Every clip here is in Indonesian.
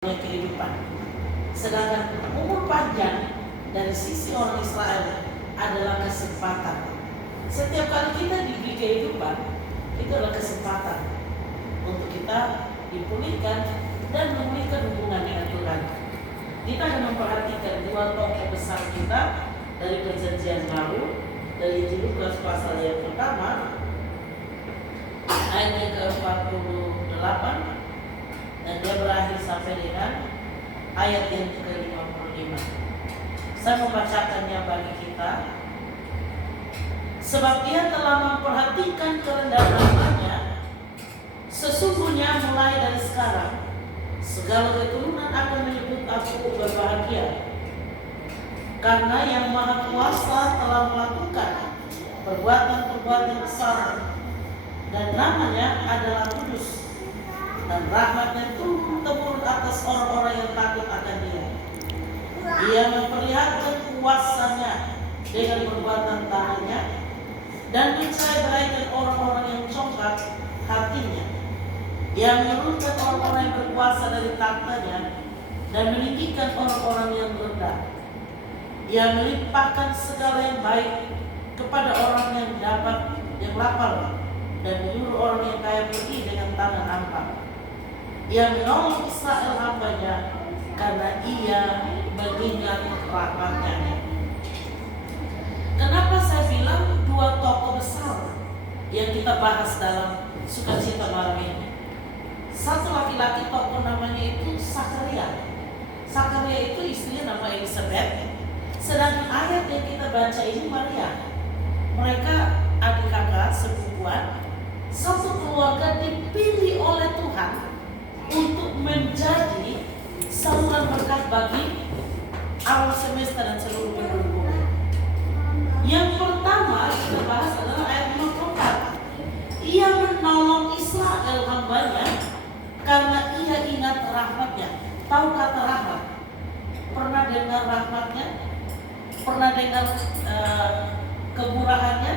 kehidupan. Sedangkan umur panjang dari sisi orang Israel adalah kesempatan. Setiap kali kita diberi kehidupan, itu adalah kesempatan untuk kita dipulihkan dan memulihkan hubungan dengan Tuhan. Kita akan memperhatikan dua tokoh besar kita dari Perjanjian Baru, dari Injil Lukas pasal yang pertama, ayat yang ke-48, dan dia berakhir sampai dengan ayat yang ke-55. Saya membacakannya bagi kita. Sebab ia telah memperhatikan kerendahan hambanya, sesungguhnya mulai dari sekarang segala keturunan akan menyebut aku berbahagia, karena yang Maha Kuasa telah melakukan perbuatan-perbuatan besar, dan namanya adalah kudus, dan rahmatnya turun-temurun atas orang-orang yang takut akan Dia. Dia memperlihatkan kuasanya dengan perbuatan tangannya, dan mencerai-beraikan orang-orang yang congkak hatinya. Dia menurunkan orang-orang yang berkuasa dari tahtanya, dan meninggikan orang-orang yang rendah. Dia melimpahkan segala yang baik kepada orang yang lapar, dan menyuruh orang yang kaya pergi dengan tangan hampa. Ia menolong Israel hambanya, karena ia mengingat rahmatnya. Kenapa saya bilang dua tokoh besar yang kita bahas dalam sukacita malam ini? Satu laki-laki, tokoh namanya itu Sakaria. Sakaria itu istrinya nama Elizabeth. Sedangkan ayat yang kita baca ini Maria. Mereka adik kakak sepupuan, satu keluarga dipilih oleh Tuhan untuk menjadi saluran berkat bagi alam semesta dan seluruh penduduk bumi. Yang pertama kita bahas adalah ayat 54. Ia menolong Israel hambanya, karena ia ingat rahmatnya. Tahu kata rahmat? Pernah dengar rahmatnya? Pernah dengar kemurahannya?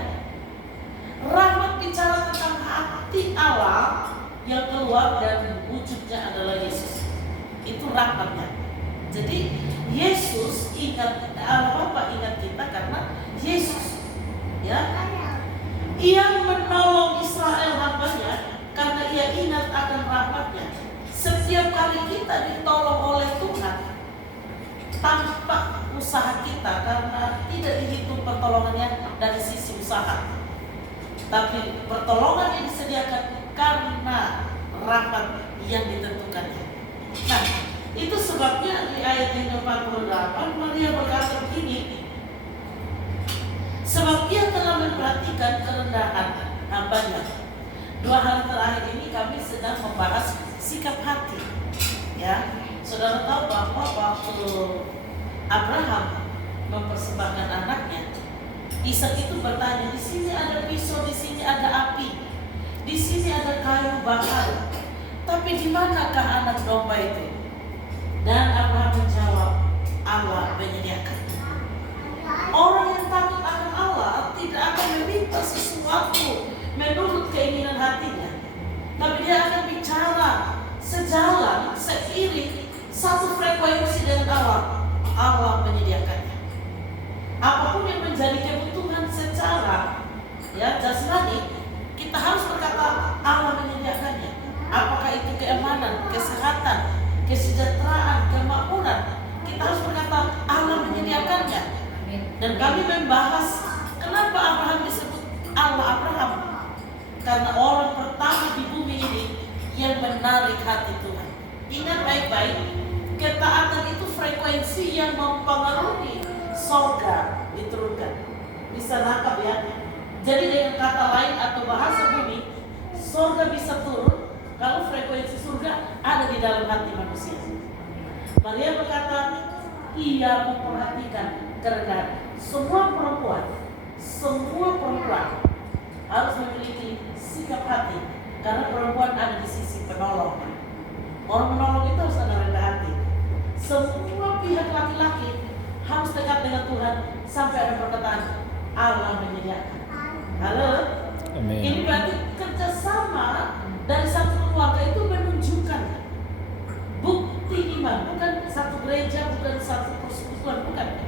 Rahmat bicara tentang hati Allah yang keluar dan wujudnya adalah Yesus. Itu rahmatnya. Jadi Yesus ingat, Allah Bapa ingat kita karena Yesus, ya. Ia menolong Israel hambanya karena ia ingat akan rahmatnya. Setiap kali kita ditolong oleh Tuhan tanpa usaha kita, karena tidak dihitung pertolongannya dari sisi usaha, tapi pertolongan yang disediakan karena rahmat yang ditentukannya. Nah, itu sebabnya di ayat yang ke-48 Maria berkata begini, sebab ia telah memperhatikan kerendahan hambanya. Dua hari terakhir ini kami sedang membahas sikap hati, ya. Saudara tahu bahwa waktu Abraham mempersembahkan anaknya, Ishak itu bertanya, di sini ada pisau, di sini ada api, di sini ada kayu bakar, tapi di manakah anak domba itu? Dan Abraham menjawab, Allah menyediakan. Orang yang takut akan Allah tidak akan meminta sesuatu menurut keinginan hatinya, tapi dia akan bicara sejalan, seiring, satu frekuensi dengan Allah. Allah menyediakannya. Apapun yang menjadi kebutuhan secara jasmani, kita harus berkata Allah menyediakannya. Apakah itu keamanan, kesehatan, kesejahteraan, kemakmuran, kita harus berkata Allah menyediakannya. Dan kami membahas kenapa Abraham disebut Allah Abraham, karena orang pertama di bumi ini yang menarik hati Tuhan. Ingat baik-baik, ketaatan itu frekuensi yang mempengaruhi sorga diturunkan. Bisa nangkap ya? Jadi dengan kata lain atau bahasa bumi, sorga bisa turun kalau frekuensi surga ada di dalam hati manusia. Maria berkata, ia memperhatikan kerendahan. Semua perempuan harus memiliki sikap hati, karena perempuan ada di sisi penolong. Orang menolong itu harus ada rendah hati. Semua pihak laki-laki harus dekat dengan Tuhan sampai ada perkataan Allah menyediakan. Halo? Amen. Ini berarti kerjasama dari satu keluarga itu menunjukkan bukti iman, bukan satu gereja, bukan satu persekutuan, bukan.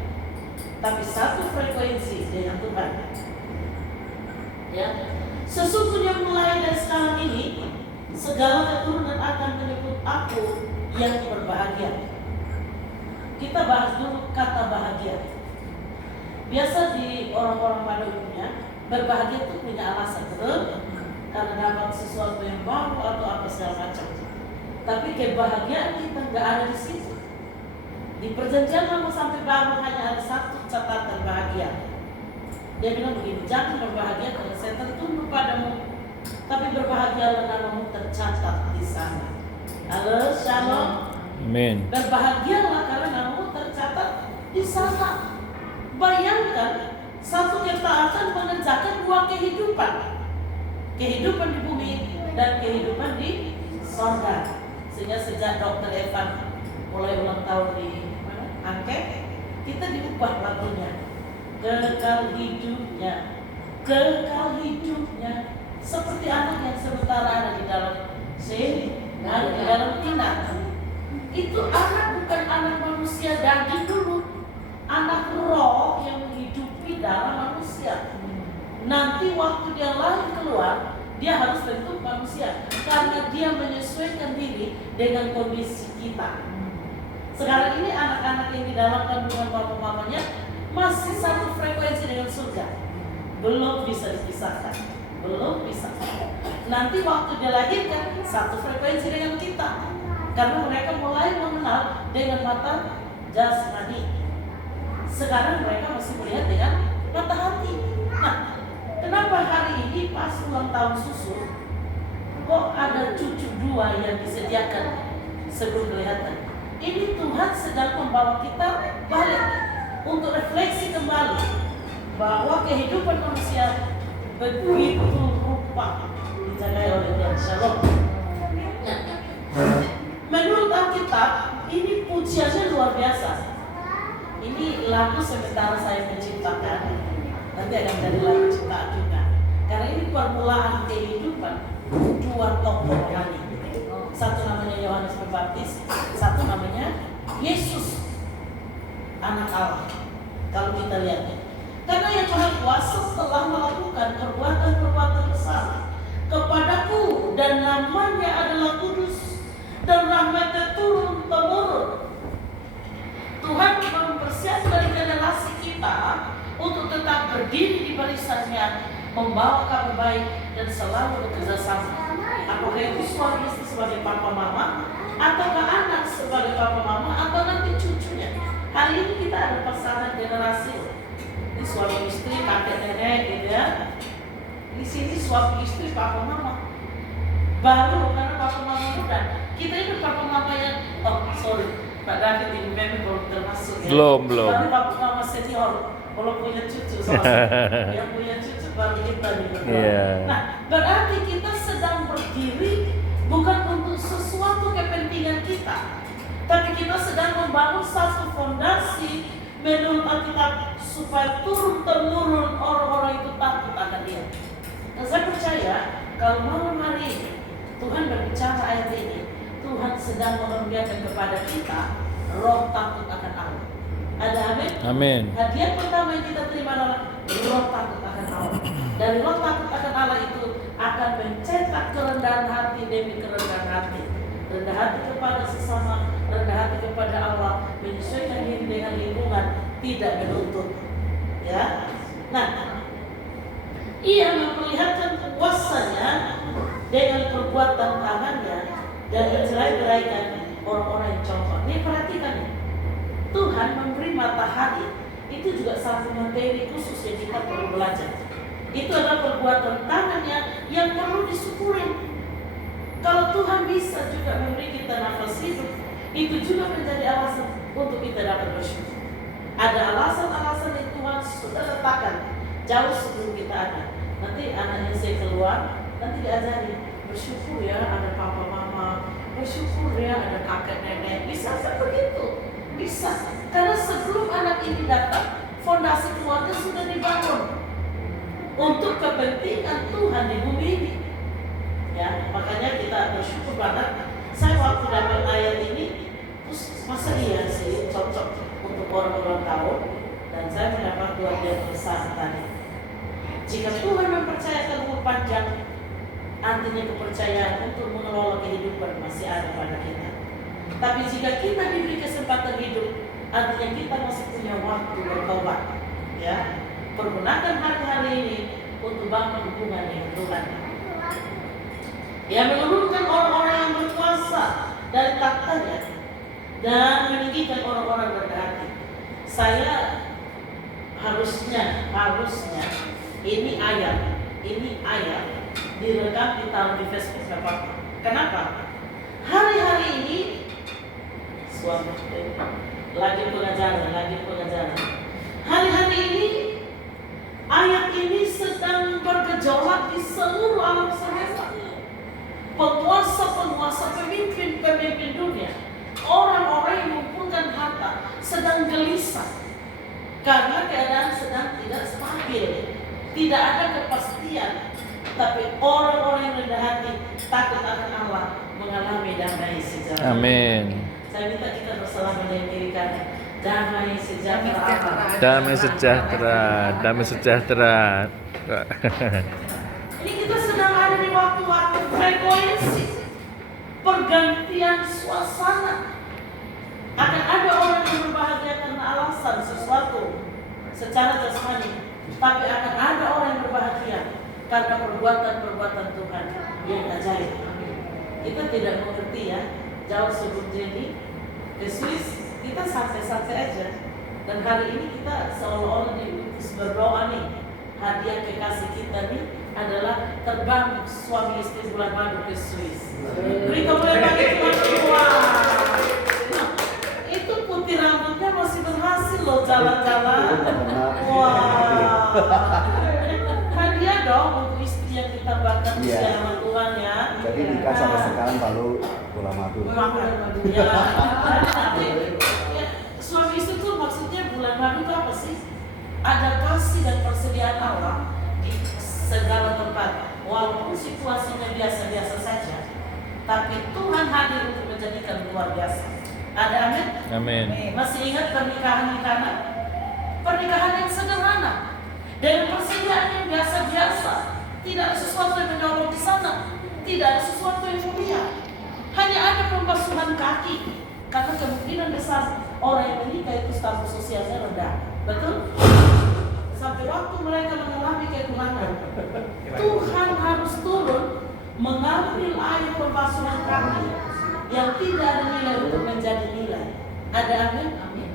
Tapi satu frekuensi dengan Tuhan. Ya, sesungguhnya mulai dari sekarang ini segala keturunan akan menyebut aku yang berbahagia. Kita bahas dulu kata bahagia. Biasa di orang-orang pada umumnya berbahagia itu punya alasan, betul? Karena dapat sesuatu yang baru atau apa segala macam. Tapi kebahagiaan kita nggak ada di situ. Di perjanjian lama sampai baru hanya ada satu catatan bahagia. Dia bilang begini, jangan berbahagia karena saya tertunduk padamu, tapi berbahagialah namamu tercatat di sana. Halo, shalom. Amin. Berbahagialah karena namamu tercatat di sana. Bayangkan satu ketaatan mengerjakan dua kehidupan. Kehidupan di bumi dan kehidupan di sorga. Sehingga sejak Dr. Evan mulai ulang tahun di Angke, kita diubah lagunya. Kekal hidupnya, kekal hidupnya, seperti anak yang sementara ada di dalam ada di dalam inak. Itu anak bukan anak manusia daging dulu, anak roh yang menghidupi dalam manusia. Nanti waktu dia lahir keluar, dia harus bentuk manusia karena dia menyesuaikan diri dengan kondisi kita. Sekarang ini anak-anak yang di dalam kandungan bapak mamanya masih satu frekuensi dengan surga, belum bisa dipisahkan, belum bisa. Nanti waktu dilahirkan satu frekuensi dengan kita, karena mereka mulai mengenal dengan mata jasmani. Sekarang mereka masih melihat dengan mata hati. Nah, kenapa hari ini pas ulang tahun susu kok ada cucu dua yang disediakan sebelum kelihatan? Ini Tuhan sedang membawa kita balik untuk refleksi kembali bahwa kehidupan manusia begitu rupa dijagai oleh Tuhan. Shalom. Nah, menurut Alkitab ini pujiannya luar biasa. Ini lagu sementara saya menciptakan, nanti akan jadi lagu ciptaan juga. Karena ini permulaan kehidupan dua tokoh rohani. Satu namanya Yohanes Pembaptis, satu namanya Yesus, anak Allah. Kalau kita lihatnya, karena yang Maha Kuasa telah melakukan perbuatan-perbuatan besar kepadaku dan namanya adalah kudus dan rahmatnya turun temurun. Tuhan mempersiapkan generasi kita untuk tetap berdiri di barisannya, membawa kabar baik dan selalu bekerja sama. Apakah itu suami istri sebagai papa mama, ataukah anak sebagai papa mama, atau nanti cucunya. Hari ini kita ada pasangan generasi. Ini suami istri, kakek nenek, gitu ya. Di sini suami istri, papa mama. Baru karena papa mama muda. Kita ini papa mama yang, Pak David ini memang belum termasuk ya. Belum. Baru papa mama senior, kalau punya cucu soalnya. Yang punya cucu baru kita nih. Yeah. Nah, berarti kita sedang berdiri bukan untuk sesuatu kepentingan kita, tapi kita sedang membangun satu fondasi menurut Alkitab supaya turun-temurun orang-orang itu takut akan Dia. Dan saya percaya kalau malam hari ini Tuhan berbicara ayat ini, Tuhan sedang mengaruniakan kepada kita roh takut akan Allah. Ada amin? Amin. Hadiah pertama yang kita terima adalah roh takut akan Allah. Dari roh takut akan Allah itu akan mencetak kerendahan hati demi kerendahan hati. Rendah hati kepada sesama, rendah hati kepada Allah, menyesuaikan diri dengan lingkungan, tidak menuntut. Ya. Nah, Ia memperlihatkan kuasanya dengan perbuatan tangannya dan mencerai-beraikan orang-orang yang contoh. Ini perhatikan nih. Tuhan memberi matahari itu juga satu materi khusus yang kita perlu belajar. Itu adalah perbuatan tangannya yang perlu disyukuri. Kalau Tuhan bisa juga memberi kita nafas hidup, itu juga menjadi alasan untuk kita dapat bersyukur. Ada alasan-alasan yang Tuhan sudah letakkan jauh sebelum kita ada. Nanti anaknya saya keluar, nanti diajari bersyukur ya ada papa mama, bersyukur ya ada kakek nenek. Bisa seperti itu. Bisa, karena sebelum anak ini datang, fondasi keluarga sudah dibangun untuk kepentingan Tuhan di bumi ini. Ya, makanya kita bersyukur banget. Saya waktu dapat ayat ini, terus orang-orang tahun, dan saya mendapat luar biasa tadi. Jika Tuhan mempercayakan umur panjang, artinya kepercayaan untuk mengelola kehidupan masih ada pada kita. Tapi jika kita diberi kesempatan hidup, artinya kita masih punya waktu bertobat. Ya, pergunakan hari-hari ini untuk bangun hubungan dengan Tuhan. Yang menurunkan orang-orang yang berkuasa dari tahtanya dan meninggikan orang-orang rendah hati. Saya harusnya ini ayat direkam ditaruh di Facebook Bapak. Kenapa? Hari-hari ini suami lagi pengajaran. Hari-hari ini ayat ini sedang bergejolak di seluruh alam semesta. Penguasa-penguasa, pemimpin dunia, orang-orang yang mengumpulkan harta sedang gelisah karena keadaan sedang tidak stabil, tidak ada kepastian. Tapi orang-orang yang rendah hati, takut akan Allah, mengalami damai sejahtera. Amin. Saya minta kita bersama dengan kiri kanan. Damai sejahtera. Damai sejahtera. Damai sejahtera. Ini kita sedang ada di waktu-waktu frekuensi pergantian suasana. Akan ada orang yang berbahagia karena alasan sesuatu secara jasmani, tapi akan ada orang yang berbahagia karena perbuatan-perbuatan Tuhan yang ajaib. Kita tidak mengerti ya, jauh sebelum Jenny ke Swiss, kita santai-santai aja. Dan hari ini kita seolah-olah diutus berdoa nih. Hadiah kekasih kita nih adalah terbang suami istri bulan madu ke Swiss. Beri kemuliaan bagi Tuhan semua. Itu putih rambutnya masih berhasil loh jalan-jalan. Wah. Hadiah dong untuk istri yang ditambahkan usia sama Tuhan ya. Jadi nikah sampai sekarang baru bulan madu. Ya. Suami istri itu maksudnya bulan madu itu apa sih? Ada kasih dan persediaan Allah di segala tempat. Walaupun situasinya biasa-biasa saja, tapi Tuhan hadir untuk menjadikan luar biasa. Ada amin? Amin. Masih ingat pernikahan di Kana? Pernikahan yang sederhana dengan persediaan yang biasa-biasa. Tidak ada sesuatu yang menyolok di sana. Tidak ada sesuatu yang mulia. Hanya ada pembasuhan kaki. Karena kemungkinan besar orang yang menikah itu status sosialnya rendah. Betul? Sampai waktu mereka mengalami kekurangan, Tuhan harus turun mengambil air pembasuhan kaki yang tidak ada nilai untuk menjadi nilai. Ada amin? Amin.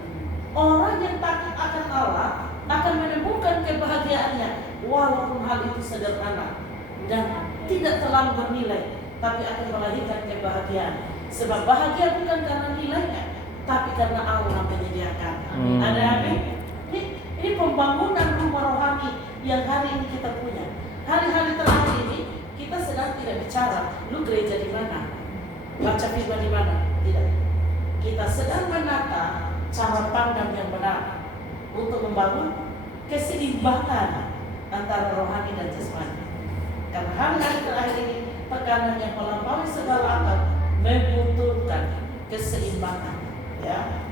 Orang yang takut akan Allah akan menemukan kebahagiaannya walaupun hal itu sederhana dan tidak terlalu bernilai, tapi akan melahirkan kebahagiaan. Sebab bahagia bukan karena nilainya, tapi karena Allah menyediakan. Ada amin? Ini pembangunan rumah rohani yang hari ini kita punya. Hari-hari terakhir ini kita sedang tidak bicara, lu gereja di mana, baca firman di mana, tidak. Kita sedang menata cara pandang yang benar untuk membangun keseimbangan antara rohani dan jasmani. Karena hari-hari terakhir ini tekanan yang melampaui segala akal membutuhkan keseimbangan. Ya.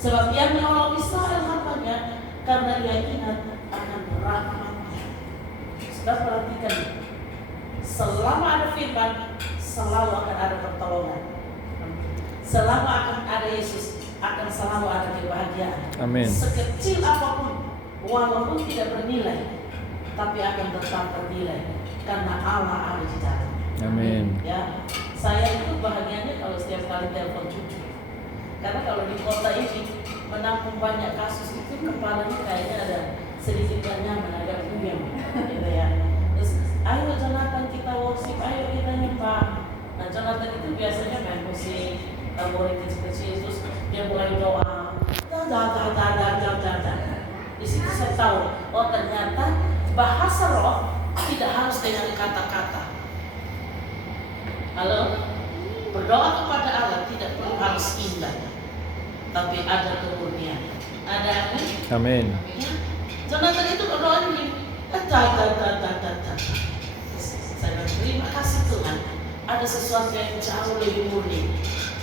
Sebab Ia menolong Israel hambanya karena Ia ingat akan rahmat-Nya. Sudah perhatikan, selama ada firman, selalu akan ada pertolongan. Selama akan ada Yesus, akan selalu ada kebahagiaan. Amin. Sekecil apapun, walaupun tidak bernilai, tapi akan tetap bernilai karena Allah ada di dalam. Amin. Ya, saya itu bahagianya kalau setiap kali telepon cucu. Karena kalau di kota ini menampung banyak kasus itu kepalanya kayaknya ada sedikit gak nyaman, agak puyeng gitu ya. Terus ayo Jonathan kita worship, ayo kita nyembah. Nah Jonathan itu biasanya main musik, murid kecil-kecil, terus dia mulai doa. Di situ saya tahu, oh ternyata bahasa roh tidak harus dengan kata-kata. Halo? Berdoa kepada Allah tidak perlu harus indah, tapi ada kemurnian. Ada amin? Amin. Ya. Jonathan itu berdoa ini. Saya terima kasih Tuhan. Ada sesuatu yang jauh lebih murni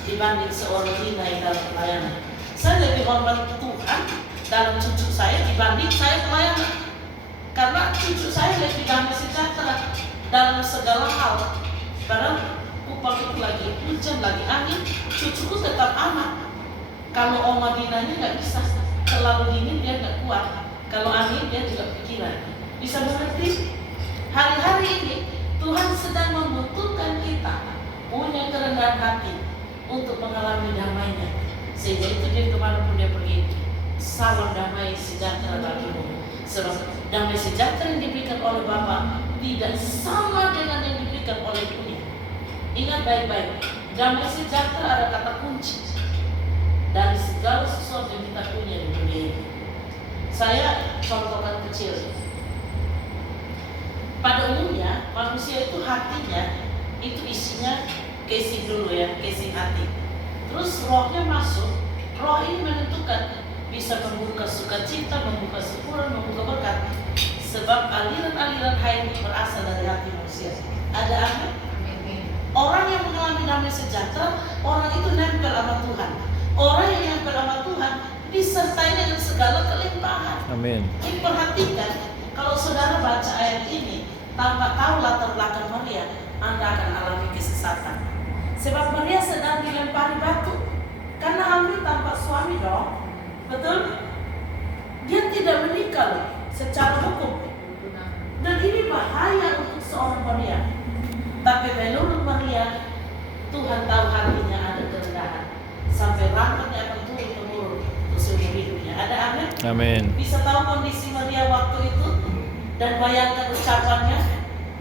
dibanding seorang Lina yang dalam pelayanan. Saya lebih hormat Tuhan dalam cucu saya dibanding saya pelayanan. Karena cucu saya lebih damai sejahtera dalam segala hal. Padahal upah itu lagi hujan, lagi angin, cucuku tetap aman. Kalau Oma Dinanya nggak bisa, terlalu dingin dia nggak kuat. Kalau angin dia juga pikiran. Bisa mengerti? Hari-hari ini Tuhan sedang membutuhkan kita punya kerendahan hati untuk mengalami damainya. Sehingga itu dia kemanapun dia pergi, salam damai sejahtera bagimu. Sebab damai sejahtera yang diberikan oleh Bapa tidak sama dengan yang diberikan oleh dunia. Ingat baik-baik, damai sejahtera ada kata kunci dari segala sesuatu yang kita punya di dunia ini. Saya contohkan kecil. Pada umumnya manusia itu hatinya itu isinya casing dulu ya, casing hati. Terus rohnya masuk, roh ini menentukan bisa membuka sukacita, membuka syukuran, membuka berkat. Sebab aliran-aliran haid berasal dari hati manusia. Ada amin? Orang yang mengalami damai sejahtera, orang itu nempel sama Tuhan. Orang yang nempel sama Tuhan disertai dengan segala kelimpahan. Amin. Jadi perhatikan, kalau saudara baca ayat ini tanpa tahu latar belakang Maria, Anda akan alami kesesatan. Sebab Maria sedang dilempari batu karena hamil tanpa suami dong. Betul? Dia tidak menikah loh, secara hukum. Dan ini bahaya untuk seorang Maria. Tapi menurut Maria, Tuhan tahu hatinya ada kerendahan. Sampai rahmatnya akan turun-temurun untuk seumur hidupnya. Ada amin? Amin. Bisa tahu kondisi Maria waktu itu dan bayangkan ucapannya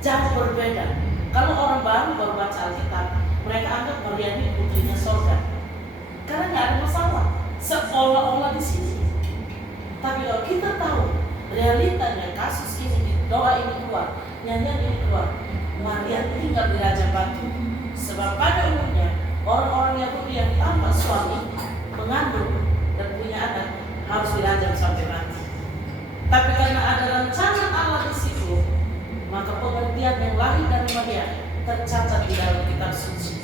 jauh berbeda. Kalau orang baru baca Alkitab, mereka anggap Maria ini putrinya sorga. Karena nggak ada masalah, seolah-olah di sini. Tapi kalau kita tahu realitanya, kasus ini, doa ini keluar, nyanyian ini keluar, Maria tinggal di Raja Batu. Sebab pada umumnya orang-orang Yahudi yang tanpa suami mengandung dan punya anak harus dirajam sampai mati. Tapi karena ada rencana Allah di situ, maka pengertian yang lahir dari Maria tercatat di dalam kitab suci.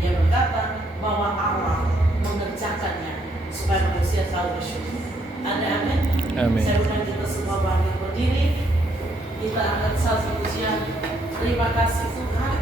Dia berkata bahwa Allah mengerjakannya supaya manusia tahu bersyukur. Ada amin? Amin. Saya undang kita semua bangkit berdiri. Kita angkat salji pujian. Terima kasih Tuhan.